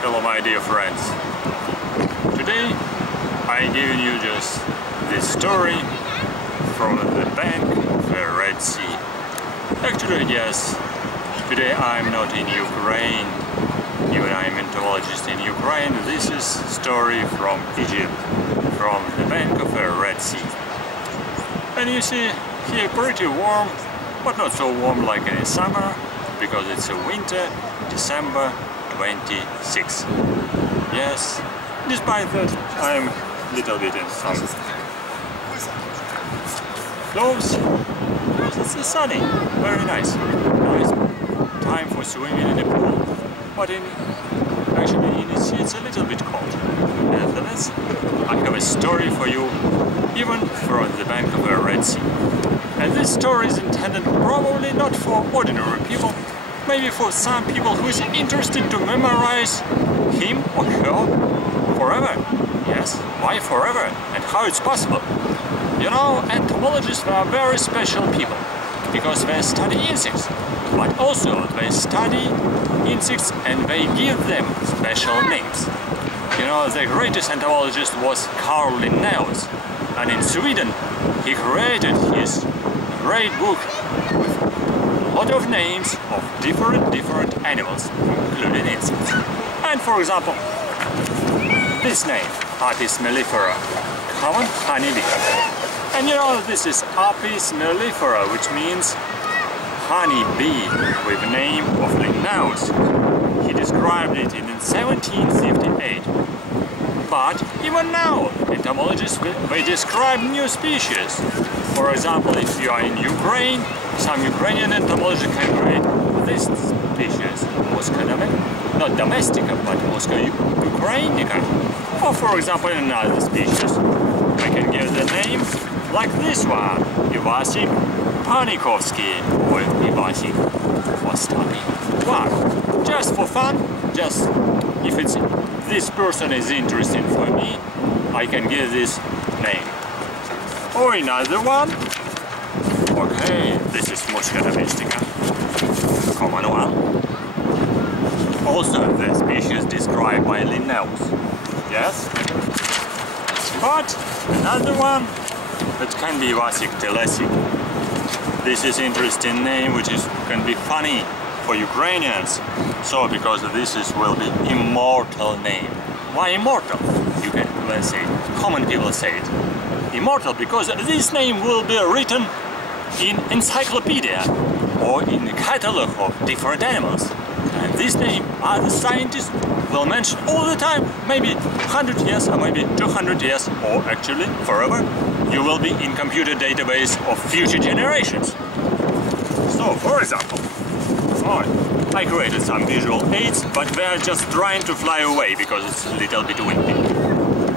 Hello my dear friends. Today I'm giving you just this story from the bank of the Red Sea. Actually yes, today I'm not in Ukraine, even I'm an entomologist in Ukraine. This is a story from Egypt, from the bank of the Red Sea. And you see here pretty warm, but not so warm like in summer, because it's a winter, December 26. Yes, despite that I'm a little bit in some clothes, because it's sunny, very nice. Nice time for swimming in the pool, but actually in the sea it's a little bit cold. Nevertheless, I have a story for you, even from the bank of the Red Sea. And this story is intended probably not for ordinary people, maybe for some people who is interested to memorize him or her forever. Yes, why forever? And how it's possible? You know, entomologists are very special people, because they study insects, but also they study insects and they give them special names. You know, the greatest entomologist was Carl Linneus, and in Sweden he created his great book with a lot of names of different animals, including insects. And for example, this name, Apis mellifera, common honeybee. And you know, this is Apis mellifera, which means honeybee, with the name of Linnaeus. He described it in 1758. But even now, entomologists they describe new species. For example, if you are in Ukraine, some Ukrainian entomologists can create this species, Musca not domestica, but Musca ukrainica. Or for example, another species, we can give the name like this one, Iwasik panikovsky, or Iwasik ostami. Wow, just for fun, just if this person is interesting for me, I can give this name. Or another one. Okay, this is Musca domestica, common one. Also the species described by Linnaeus. Yes? But another one, it can be Iwasik telesik. This is interesting name, which can be funny for Ukrainians. So because will be immortal name. Why immortal? You can say it. Common people say it. Immortal because this name will be written in encyclopedia or in the catalog of different animals. And this name other scientists will mention all the time, maybe 100 years or maybe 200 years, or actually forever. You will be in computer database of future generations. So, for example, I created some visual aids, but they are just trying to fly away because it's a little bit windy.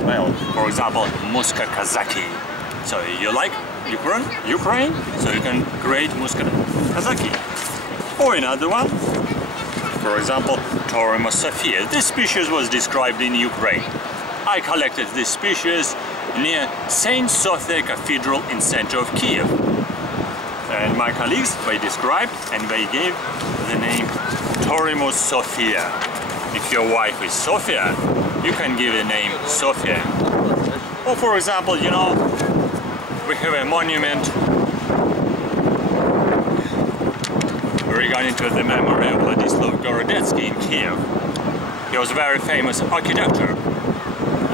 Well, for example, Musca kazaki. So you like Ukraine? So you can create Musca kazaki. Or another one, for example, Torima sophia. This species was described in Ukraine. I collected this species near Saint Sophia Cathedral in center of Kiev. And my colleagues, they described and they gave the name Torimus sophia. If your wife is Sophia, you can give the name Sophia. Or for example, you know, we have a monument regarding to the memory of Władysław Gorodetsky in Kiev. He was a very famous architecture.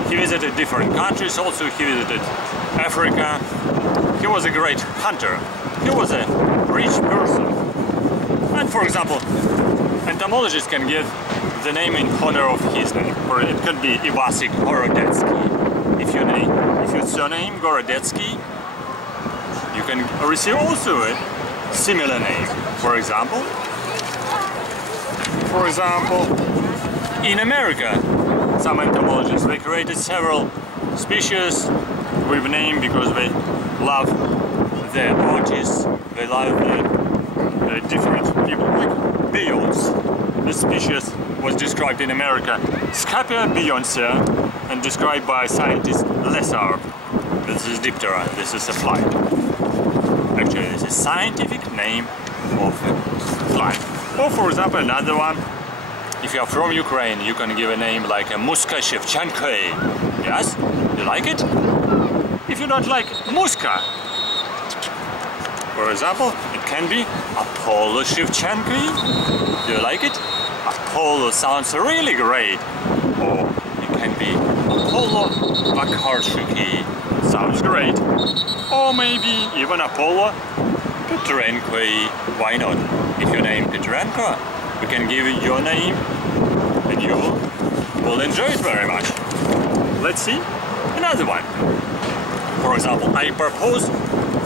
He visited different countries, also he visited Africa. He was a great hunter. He was a rich person. And for example, entomologists can give the name in honor of his name, or it could be Iwasik Gorodetsky. If your surname Gorodetsky, you can receive also a similar name. For example, in America, some entomologists they created several species with name because they love the artists, they love the different people, like Beyoncé. This species was described in America, Scapia Beyoncé, and described by scientist Lesar. This is Diptera, this is a fly. Actually, this is scientific name of a fly. Or for example, another one, If you are from Ukraine, you can give a name like a Muska Shevchenko. Yes? You like it? If you don't like Muska, for example, it can be Apollo Shevchenko. Do you like it? Apollo sounds really great. Or it can be Apollo Vakarchuki. Sounds great. Or maybe even Apollo Petrenko. Why not? If your name Petrenko, we can give you your name and you will enjoy it very much. Let's see another one. For example, I propose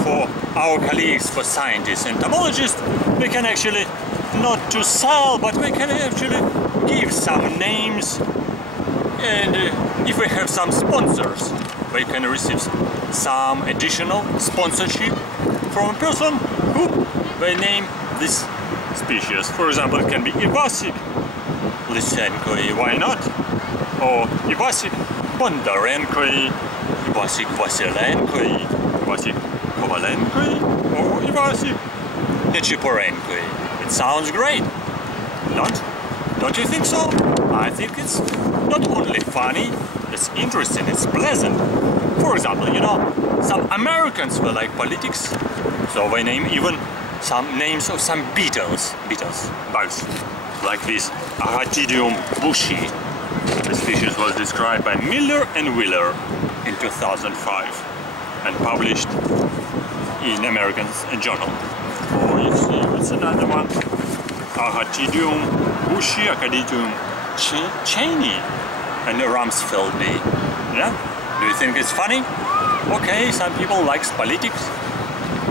for our colleagues, for scientists and entomologists, we can actually not to sell, but we can actually give some names, and if we have some sponsors, we can receive some additional sponsorship from a person who will name this species. For example, it can be Ivasik Lysenkoi, why not? Or Ivasik Bondarenkoi, Ivasik Vasilenkoi, Ivasik Kovalenkoi, or Ivasik Nechiporenkoi. It sounds great, don't you think so? I think it's not only funny, it's interesting, it's pleasant. For example, you know, some Americans will like politics, so they name even some names of some beetles, bugs, like this Aratidium bushi. The species was described by Miller and Wheeler in 2005 and published in American Journal. Or you see, it's another one, Aratidium bushi, Aratidium Cheney, and Rumsfeldi. Yeah? Do you think it's funny? Okay, some people like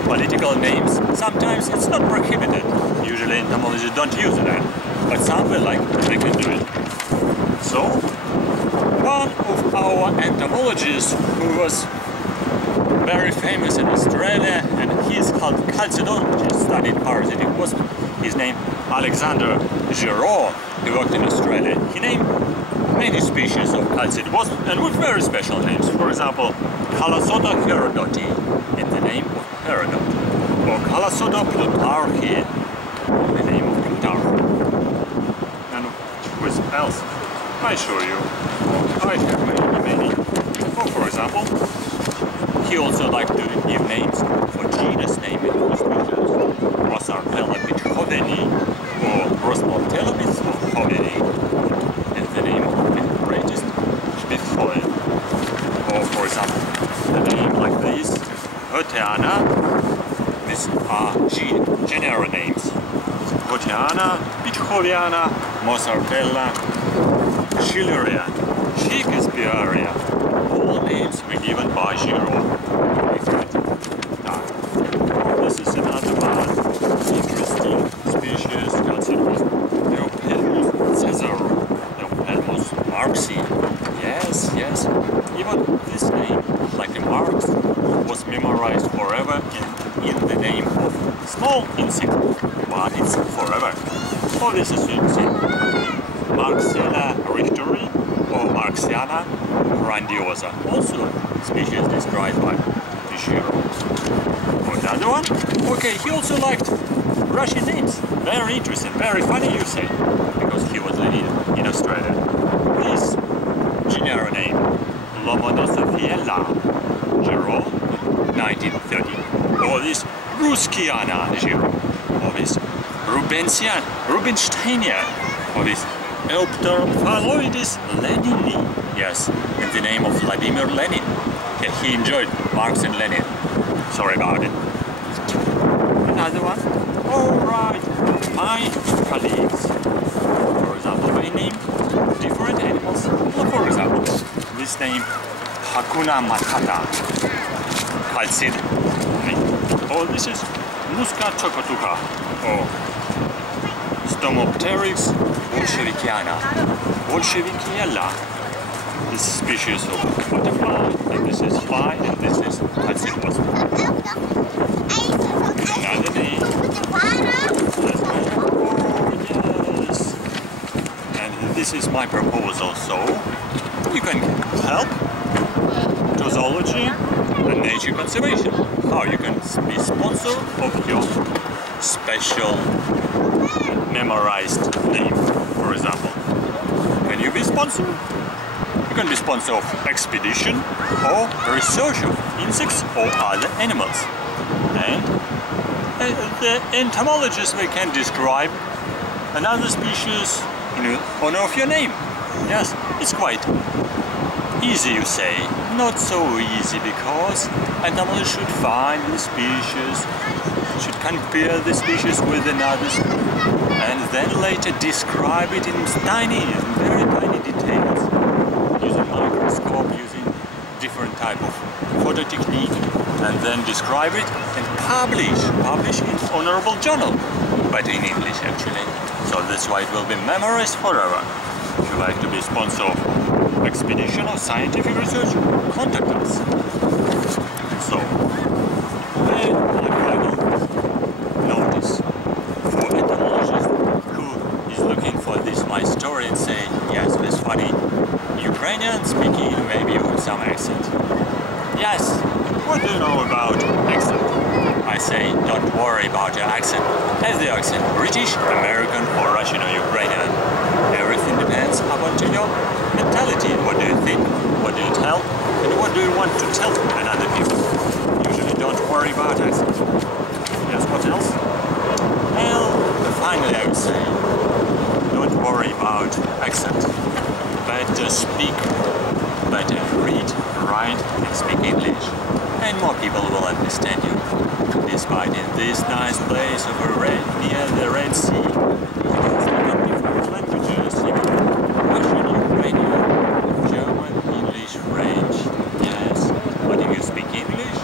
political names. Sometimes it's not prohibited. Usually entomologists don't use that, but some will like, they can do it. So, one of our entomologists who was very famous in Australia, and he's called calcidologist, studied parasitic wasp. His name Alexander Giraud. He worked in Australia. He named many species of calcid wasp, and with very special names. For example, Calasota herodoti, in the name of Herodot, or Calasota plutarchi, in the name of Plutarch. And what else? I show you. I have many. Or for example, he also liked to give names for genus name in those species. Rosartelopith hoveni, or Rosmaltelopith hoveni, in the name of the greatest Spitfoil. Or for example, a name like this, Hoteana. These are general names. Hoteana, Pitchoviana, Mosartella, Schilleria, Shakespearea. All names were given by Giraud. This is another one. Interesting species. Neopelmus Caesar, Neopelmus marxi. Yes. Even this name, like a Marx, was memorized forever in the name of small insect, but it's forever. Oh, this is interesting. Marxella richteri or Marxiana grandiosa, also species described by Giraud. Another one? Okay, he also liked Russian names. Very interesting, very funny, you say, because he was living in Australia. This general name, Lomonosophiella, Giraud, 1930. Or this Ruskiana, Giraud. Or this Rubinsteinian. Or this Eupterophaloides lenini. Yes, in the name of Vladimir Lenin. Yeah, he enjoyed Marx and Lenin. Sorry about it. Another one? Alright, my colleagues. For example, they name different animals. Well, for example, this name Hakuna Matata, calcid. Or this is Musca chocotuca, or Stomopteryx bolshevikiana, Bolshevikiella. This species of butterfly, and this is fly, and this is calcid wasp. Another name. Yes. And this is my proposal, so you can help to zoology and nature conservation. How you can be sponsor of your special memorized name, for example. sponsor. You can be sponsor of expedition or research of insects or other animals. And the entomologists, they can describe another species in honor of your name. Yes, it's quite easy, you say. Not so easy, because entomologists should find the species, should compare the species with another, and then later describe it in tiny, very tiny details, using microscope, using different type of photo technique, and then describe it and publish in honorable journal, but in English actually. So that's why it will be memorized forever. If you like to be sponsor of expedition or scientific research, contact us. So, then my final notice for entomologists who is looking for this my story and say, yes, it's funny, Ukrainian speaking maybe with some accent. Yes, what do you know about accent? I say, don't worry about your accent. As the accent British, American or Russian or Ukrainian, everything depends upon to your mentality. What do you think? What do you tell? And what do you want to tell another people? Usually don't worry about accent. Yes, what else? Well, finally I would say, don't worry about accent. Better speak, better read, write and speak English. And more people will understand you. Despite in this nice place near the Red Sea, different languages, Russian, Ukrainian, German, English, French, yes. But if you speak English,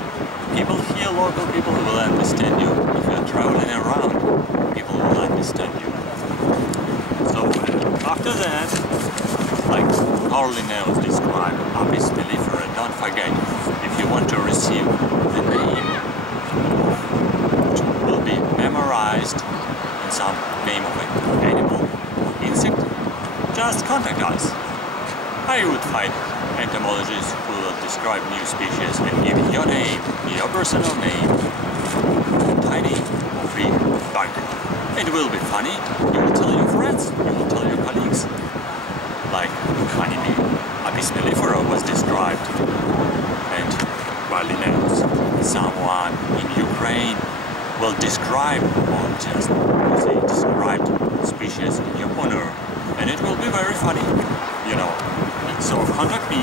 people here, local people will understand you. If you're traveling around, people will understand you. So after that, like Linneus described, Apis mellifera, don't forget, if you want to receive the name, which will be memorized in some name of an animal, insect, just contact us. I would find entomologists who will describe new species and give your name, your personal name, tiny or big bug. It will be funny, you will tell your friends, you will tell your colleagues. Like funny name, Apis mellifera was described, and by Linneus, someone in Ukraine will describe, or just say described species in your honor, and it will be very funny, you know. So contact me,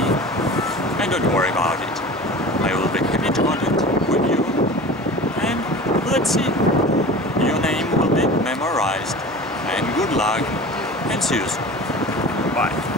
and don't worry about it. I will be happy to contact with you, and let's see. Your name will be memorized, and good luck, and see you soon. Bye.